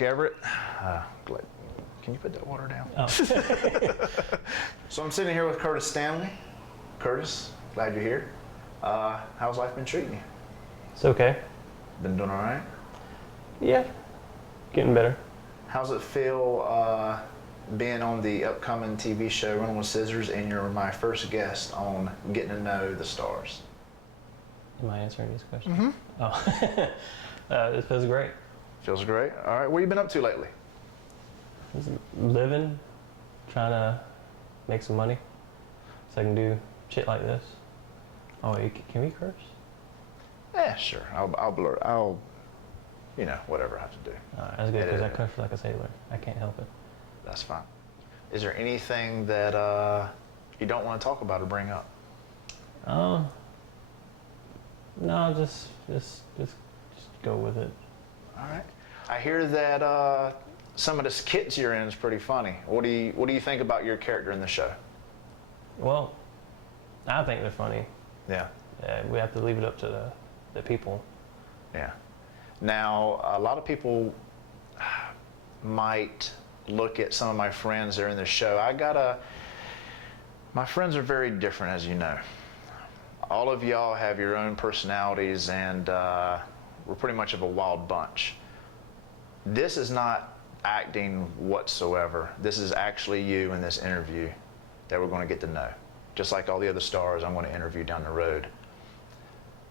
Mark Everett. Can you put that water down? Oh. So I'm sitting here with Curtis Stanley. Curtis, glad you're here. How's life been treating you? It's okay. Been doing all right? Yeah, getting better. How's it feel being on the upcoming TV show Running with Scissors, and you're my first guest on Getting to Know the Stars? Am I answering this question? Mm-hmm. Oh, it feels great. Feels great. All right, what have you been up to lately? Just living, trying to make some money so I can do shit like this. Oh, can we curse? Yeah, sure. I'll blur. I'll, whatever I have to do. That's good, because I cuss like a sailor. I can't help it. That's fine. Is there anything that you don't want to talk about or bring up? No, just go with it. All right. I hear that some of the skits you're in is pretty funny. What do you think about your character in the show? Well, I think they're funny. Yeah. We have to leave it up to the people. Yeah. Now, a lot of people might look at some of my friends that are in the show. My friends are very different, as you know. All of y'all have your own personalities, and we're pretty much of a wild bunch. This is not acting whatsoever. This is actually you in this interview that we're going to get to know. Just like all the other stars I'm going to interview down the road.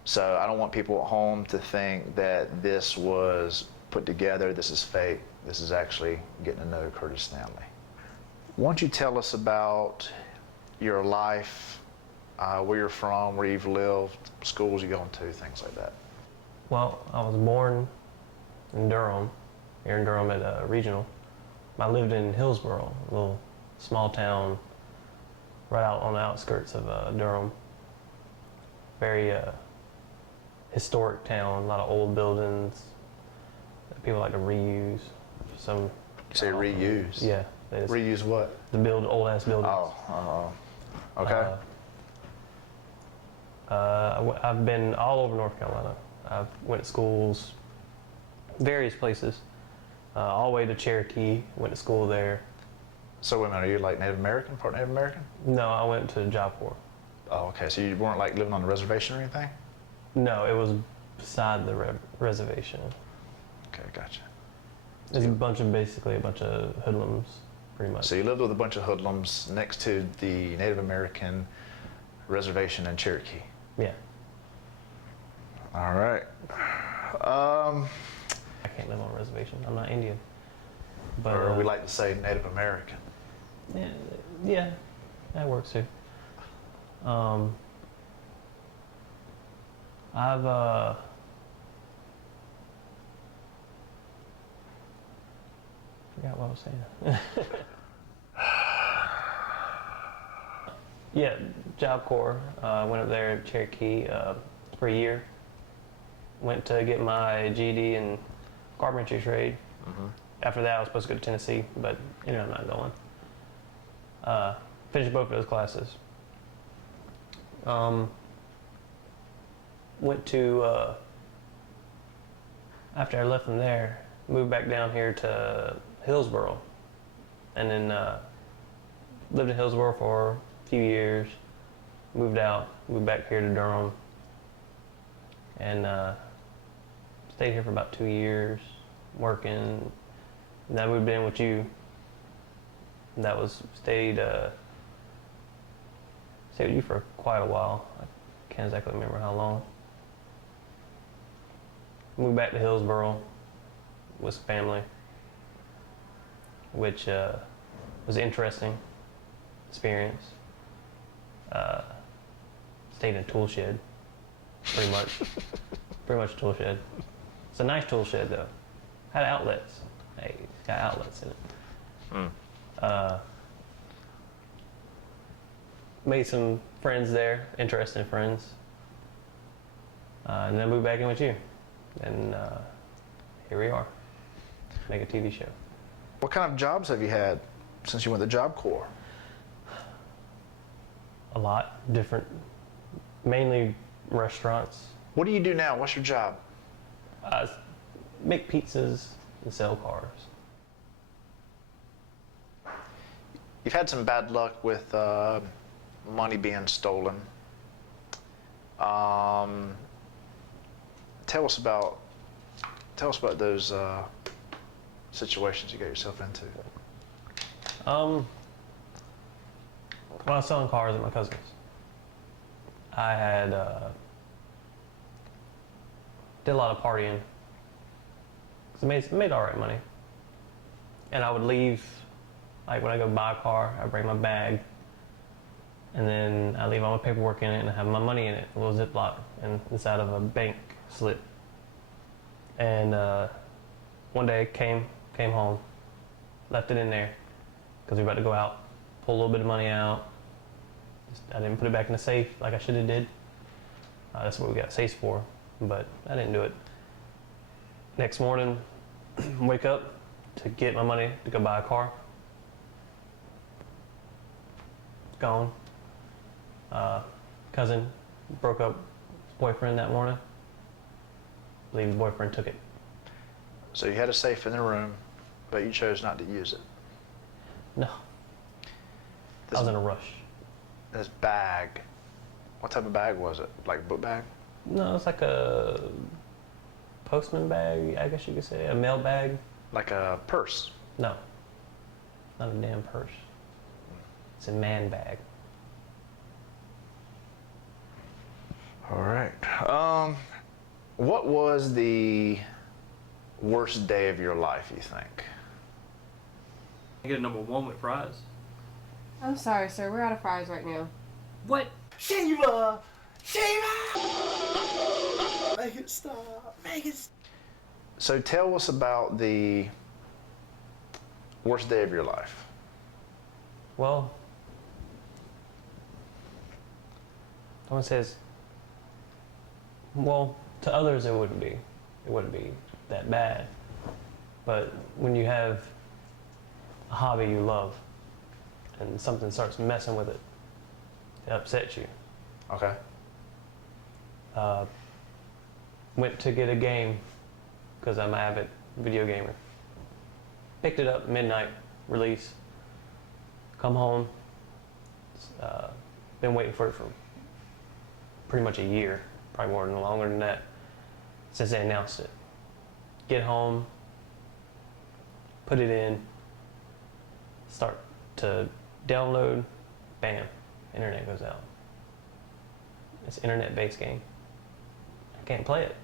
So I don't want people at home to think that this was put together, this is fake. This is actually getting to know Curtis Stanley. Why don't you tell us about your life, where you're from, where you've lived, schools you've gone to, things like that. Well, I was born in Durham, here in Durham at Regional. I lived in Hillsboro, a little small town right out on the outskirts of Durham. Very historic town, a lot of old buildings that people like to reuse. You say reuse? Yeah. Reuse what? The old ass buildings. Oh, okay. I've been all over North Carolina. I've went to schools, various places, all the way to Cherokee, went to school there. So wait a minute, are you like Native American, part Native American? No, I went to Job Corps. Oh, okay, so you weren't like living on the reservation or anything? No, it was beside the reservation. Okay, gotcha. It's basically a bunch of hoodlums, pretty much. So you lived with a bunch of hoodlums next to the Native American reservation in Cherokee? Yeah. All right. I can't live on a reservation. I'm not Indian. But, or we like to say Native American. Yeah, that works too. I've forgot what I was saying. Yeah, Job Corps. Went up there at Cherokee for a year. Went to get my GED in carpentry trade. Mm-hmm. After that, I was supposed to go to Tennessee, but I'm not going. Finished both of those classes. Went to, after I left from there, moved back down here to Hillsboro. And then lived in Hillsboro for a few years. Moved back here to Durham. And stayed here for about 2 years, working. And then I moved in with you. And that was, stayed with you for quite a while. I can't exactly remember how long. Moved back to Hillsboro with family, which was an interesting experience. Stayed in a tool shed, pretty much. Pretty much a tool shed. It's a nice tool shed though. Had outlets. Hey, it's got outlets in it. Made some friends there, interesting friends. And then moved back in with you. And here we are, make a TV show. What kind of jobs have you had since you went to Job Corps? A lot, different, mainly restaurants. What do you do now? What's your job? Make pizzas, and sell cars. You've had some bad luck with money being stolen. Tell us about those situations you got yourself into. When I was selling cars at my cousin's, I had did a lot of partying. 'Cause it made all right money, and I would leave. Like when I go buy a car, I bring my bag, and then I leave all my paperwork in it, and I have my money in it, a little Ziploc, and inside of a bank slip. And one day came home, left it in there because we were about to go out, pull a little bit of money out. I didn't put it back in the safe like I should have did. That's what we got safes for, but I didn't do it. Next morning, wake up to get my money to go buy a car. Gone. Cousin broke up with his boyfriend that morning. I believe his boyfriend took it. So you had a safe in the room, but you chose not to use it. No. I was in a rush. This bag, what type of bag was it? Like a book bag? No, it's like a postman bag, I guess you could say. A mail bag. Like a purse? No. Not a damn purse. It's a man bag. All right. What was the worst day of your life, you think? I get a #1 with fries. I'm sorry, sir. We're out of fries right now. What? Shiva! Shiva! Make it stop. Make it stop. So tell us about the worst day of your life. Well, someone says, well, to others it wouldn't be that bad. But when you have a hobby you love and something starts messing with it, it upsets you. Okay. Went to get a game because I'm an avid video gamer. Picked it up midnight release. Come home. Been waiting for it for pretty much a year, probably longer than that, since they announced it. Get home, put it in, start to download, bam, internet goes out. It's an internet-based game. I can't play it.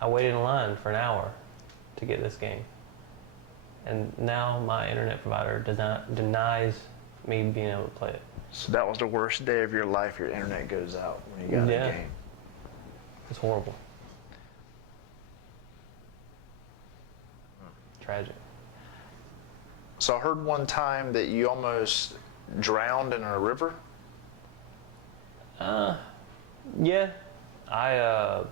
I waited in line for an hour to get this game. And now my internet provider denies me being able to play it. So that was the worst day of your life, your internet goes out when you got a game. It's horrible. Tragic. So I heard one time that you almost drowned in a river? Yeah. I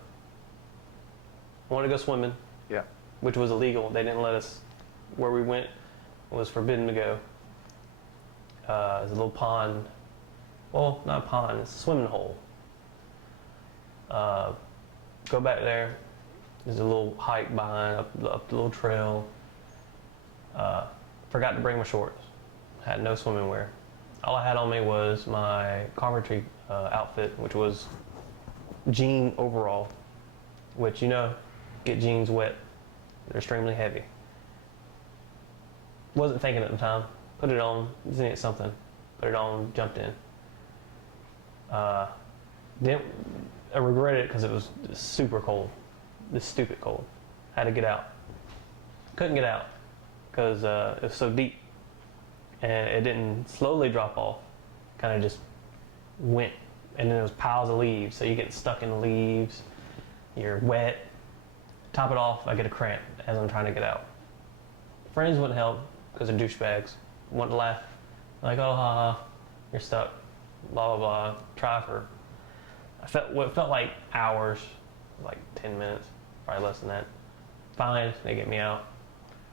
wanted to go swimming, Yeah. which was illegal. They didn't let us, where we went was forbidden to go. There's a little pond. Well, not a pond, it's a swimming hole. Go back there. There's a little hike behind, up the little trail. Forgot to bring my shorts. Had no swimming wear. All I had on me was my carpentry outfit, which was jean overall, which, you know, get jeans wet. They're extremely heavy. Wasn't thinking at the time. Put it on, just needed something. Put it on, jumped in. Didn't I regret it because it was super cold. Just stupid cold. Had to get out. Couldn't get out because it was so deep. And it didn't slowly drop off. Kind of just went. And then there was piles of leaves. So you get stuck in the leaves. You're wet. Top it off, I get a cramp as I'm trying to get out. Friends wouldn't help because they're douchebags. Want to laugh. Like, oh, haha, you're stuck. Blah, blah, blah. Try for, what felt like hours, like 10 minutes, probably less than that. Finally, they get me out.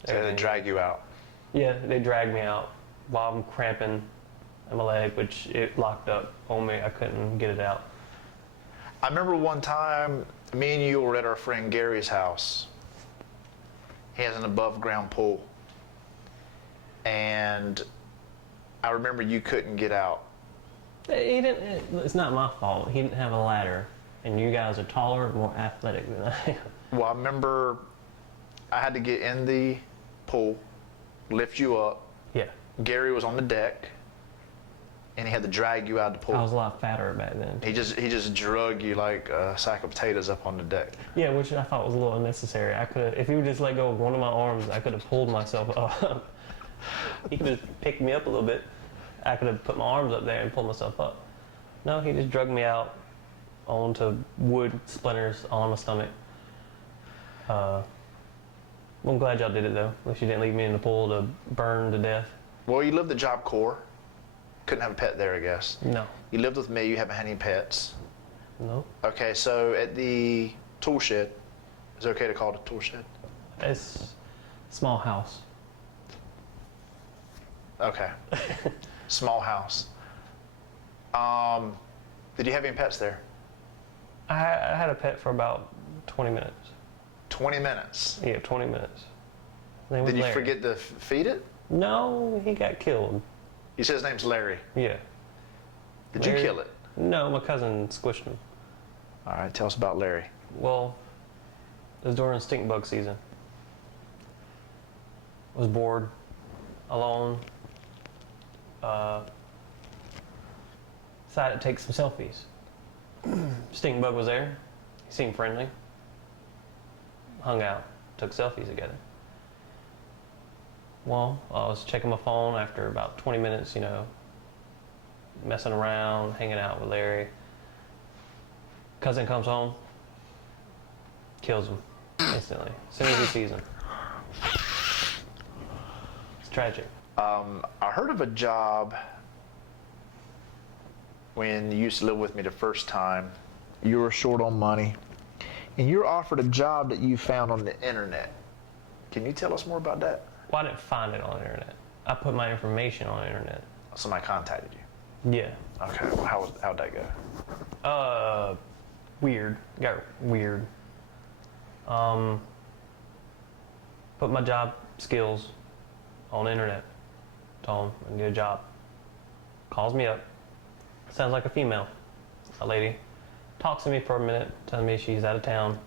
So they drag you out? Yeah, they dragged me out while I'm cramping in my leg, which it locked up on me. I couldn't get it out. I remember one time, me and you were at our friend Gary's house, He has an above ground pool. And I remember you couldn't get out. He didn't. It's not my fault. He didn't have a ladder, and you guys are taller, and more athletic than I am. Well, I remember I had to get in the pool, lift you up. Yeah, Gary was on the deck, and he had to drag you out of the pool. I was a lot fatter back then. He just drug you like a sack of potatoes up on the deck. Yeah, which I thought was a little unnecessary. I could, if he would just let go of one of my arms, I could have pulled myself up. He could have picked me up a little bit. I could have put my arms up there and pulled myself up. No, he just drugged me out onto wood splinters all on my stomach. Well, I'm glad y'all did it though. At least you didn't leave me in the pool to burn to death. Well, you lived at Job Corps. Couldn't have a pet there, I guess. No. You lived with me. You haven't had any pets. No. Okay, so at the tool shed, is it okay to call it a tool shed? It's a small house. Okay. Small house. Did you have any pets there? I had a pet for about 20 minutes. 20 minutes. Yeah, 20 minutes. His name was Did you Larry. forget to feed it? No, he got killed. You said his name's Larry. Yeah. Did Larry- you kill it? No, my cousin squished him. All right, tell us about Larry. Well, it was during stink bug season. I was bored, alone. Decided to take some selfies. Stink bug was there. He seemed friendly. Hung out, took selfies together. Well, I was checking my phone after about 20 minutes, messing around, hanging out with Larry. Cousin comes home, kills him instantly, as soon as he sees him. It's tragic. I heard of a job when you used to live with me the first time. You were short on money, and you were offered a job that you found on the internet. Can you tell us more about that? Well, I didn't find it on the internet. I put my information on the internet. Somebody contacted you. Yeah. Okay, well, how'd that go? Weird. Got weird. Put my job skills on the internet. Told him I can get a job. Calls me up. Sounds like a female. A lady. Talks to me for a minute, telling me she's out of town.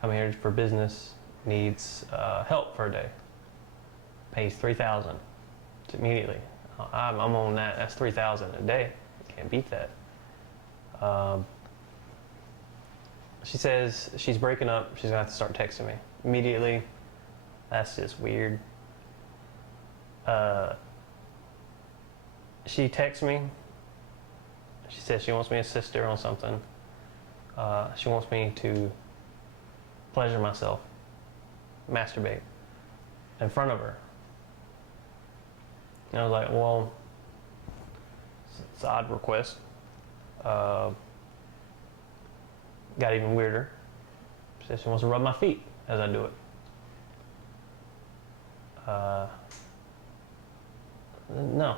Coming here for business. Needs help for a day. Pays $3,000 immediately. I'm on that. That's $3,000 a day. Can't beat that. She says she's breaking up. She's gonna have to start texting me immediately. That's just weird. She texts me. She says she wants me to assist her on something. She wants me to pleasure myself, masturbate in front of her. And I was like, well, it's an odd request. Got even weirder. She says she wants to rub my feet as I do it. No,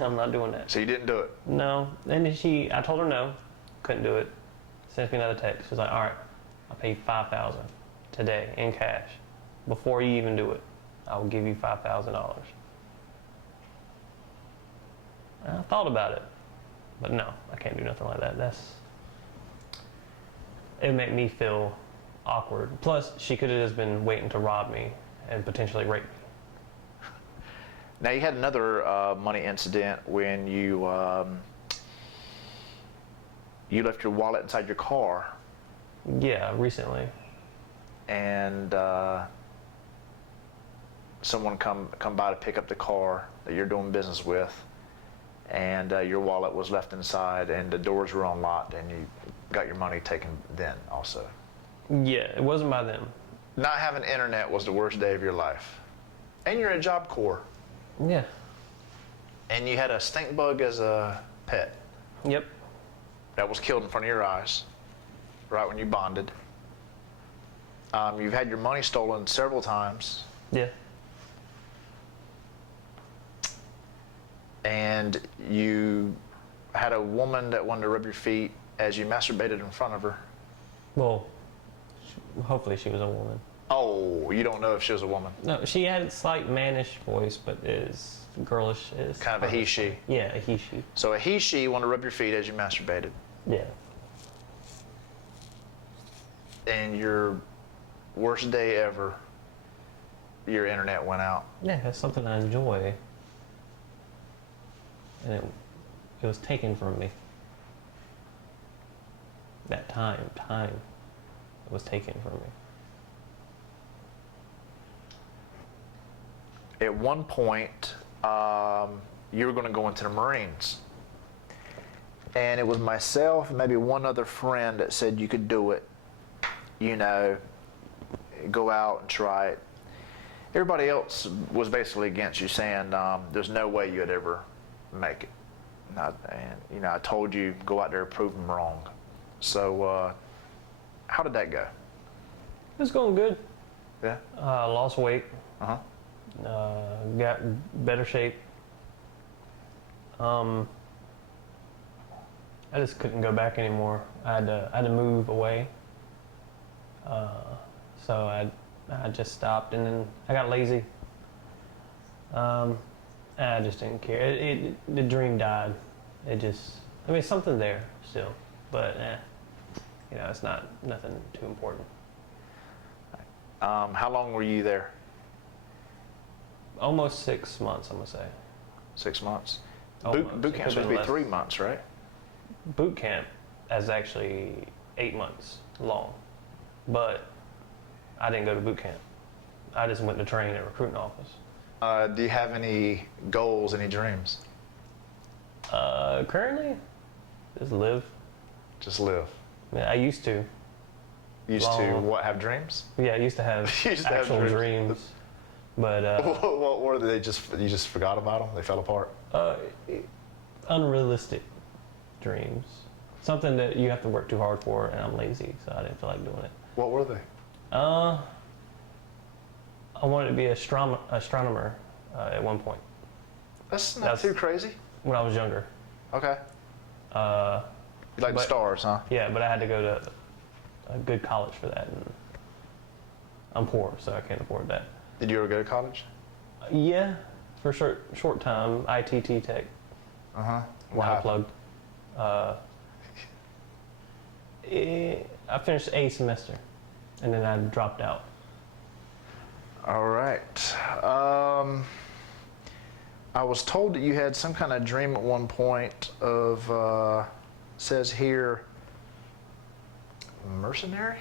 I'm not doing that. So you didn't do it? No. And I told her no, couldn't do it. Sent me another text. She's like, all right, I'll pay you $5,000 today in cash. Before you even do it, I will give you $5,000. And I thought about it, but no, I can't do nothing like that. It made me feel awkward. Plus, she could have just been waiting to rob me and potentially rape me. Now, you had another money incident when you left your wallet inside your car. Yeah, recently. And someone come by to pick up the car that you're doing business with, and your wallet was left inside, and the doors were unlocked, and you got your money taken then also. Yeah, it wasn't by them. Not having internet was the worst day of your life. And you're at Job Corps. Yeah. And you had a stink bug as a pet. Yep. That was killed in front of your eyes, right when you bonded. You've had your money stolen several times. Yeah. And you had a woman that wanted to rub your feet as you masturbated in front of her. Well, hopefully she was a woman. Oh, you don't know if she was a woman. No, she had a slight mannish voice, but is girlish. Is Kind of a he, she. Yeah, a he, she. So a he, she want to rub your feet as you masturbated. Yeah. And your worst day ever, your internet went out. Yeah, that's something I enjoy. And it was taken from me. That time was taken from me. At one point, you were going to go into the Marines. And it was myself and maybe one other friend that said you could do it. You know, go out and try it. Everybody else was basically against you, saying there's no way you'd ever make it. And I told you, go out there and prove them wrong. So, how did that go? It was going good. Yeah. Lost weight. Uh-huh. Got better shape. I just couldn't go back anymore. I had to move away. So I just stopped, and then I got lazy. And I just didn't care. The dream died. It's something there still, but it's nothing too important. How long were you there? Almost 6 months, I'm gonna say. 6 months. Almost. Boot camp's supposed to be 3 months, right? Boot camp is actually 8 months long, but I didn't go to boot camp. I just went to train at recruiting office. Do you have any goals, any dreams? Currently, just live. Just live. I mean, I used to. Used to what? Have dreams? Yeah, I used to have Used to have actual dreams. dreams. But What were they? You just forgot about them? They fell apart? unrealistic dreams. Something that you have to work too hard for, and I'm lazy, so I didn't feel like doing it. What were they? I wanted to be an astronomer at one point That's not too crazy. when I was younger. Okay. You like the but- stars, huh? Yeah, but I had to go to a good college for that, and I'm poor, so I can't afford that. Did you ever go to college? Yeah, for a short time, ITT Tech. Uh-huh. Wow. Plugged. I finished a semester, and then I dropped out. All right. I was told that you had some kind of dream at one point of, says here, mercenary?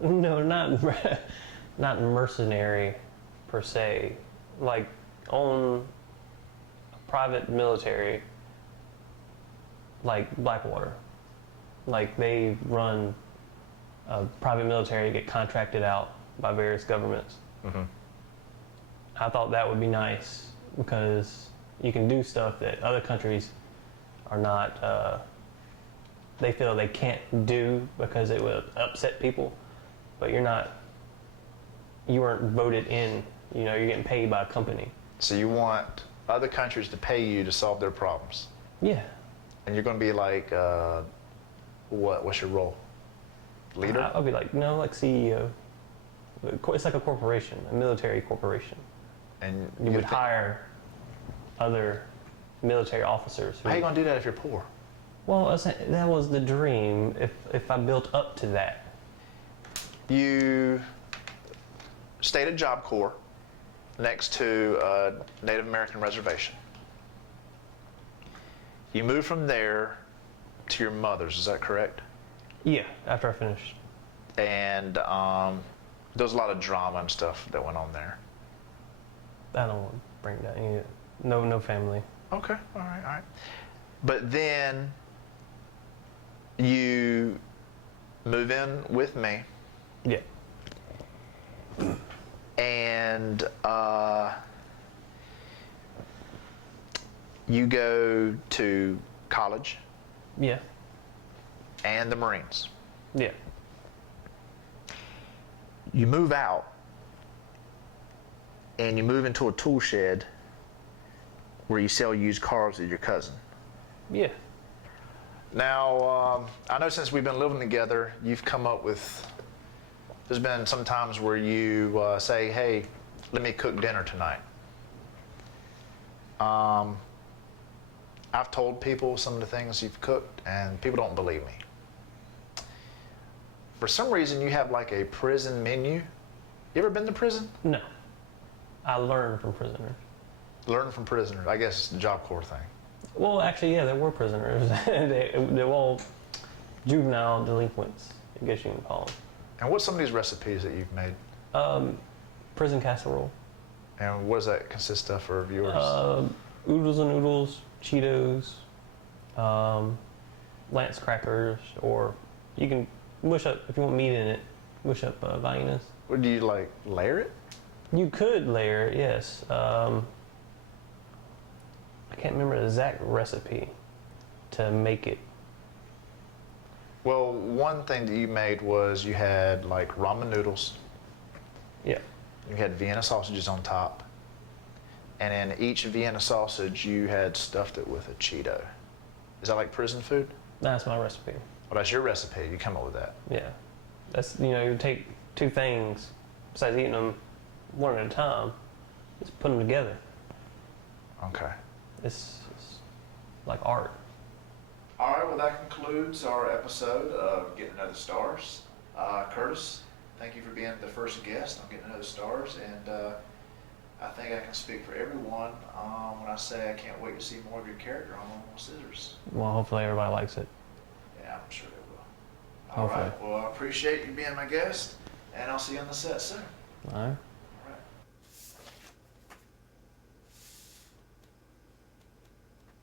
No, not mercenary per se. Like on a private military, like Blackwater. Like they run a private military, get contracted out by various governments. Mm-hmm. I thought that would be nice because you can do stuff that other countries are not, they feel they can't do because it would upset people. But you weren't voted in, you're getting paid by a company. So you want other countries to pay you to solve their problems. Yeah. And you're going to be like, what's your role? Leader? I'll be like, no, like CEO. It's like a corporation, a military corporation. And You would hire other military officers. How are you going to do that if you're poor? Well, that was the dream if I built up to that. You stayed at Job Corps next to a Native American reservation. You moved from there to your mother's, is that correct? Yeah, after I finished. And there was a lot of drama and stuff that went on there. I don't want to bring that in. No family. Okay, all right. But then you move in with me. Yeah. And you go to college Yeah. and the Marines. Yeah. You move out and you move into a tool shed where you sell used cars with your cousin. Yeah. Now, I know since we've been living together, you've come up with There's been some times where you say, hey, let me cook dinner tonight. I've told people some of the things you've cooked, and people don't believe me. For some reason, you have like a prison menu. You ever been to prison? No. I learned from prisoners. Learn from prisoners. I guess it's the Job Corps thing. Well, actually, yeah, there were prisoners. They were all juvenile delinquents, I guess you can call them. And what's some of these recipes that you've made? Prison casserole. And what does that consist of for viewers? Oodles and noodles, Cheetos, Lance crackers, or you can mush up, if you want meat in it, mush up Viennas. What do you like, layer it? You could layer it, yes. I can't remember the exact recipe to make it. Well, one thing that you made was you had like ramen noodles. Yeah. You had Vienna sausages on top. And in each Vienna sausage, you had stuffed it with a Cheeto. Is that like prison food? That's my recipe. Well, that's your recipe. You come up with that. Yeah. That's, you take two things, besides eating them one at a time, just put them together. Okay. It's like art. All right, well, that concludes our episode of Getting to Know the Stars. Curtis, thank you for being the first guest on Getting to Know the Stars, and I think I can speak for everyone when I say I can't wait to see more of your character on Normal Scissors. Well, hopefully everybody likes it. Yeah, I'm sure they will. All Hopefully. right, well, I appreciate you being my guest, and I'll see you on the set soon. All right.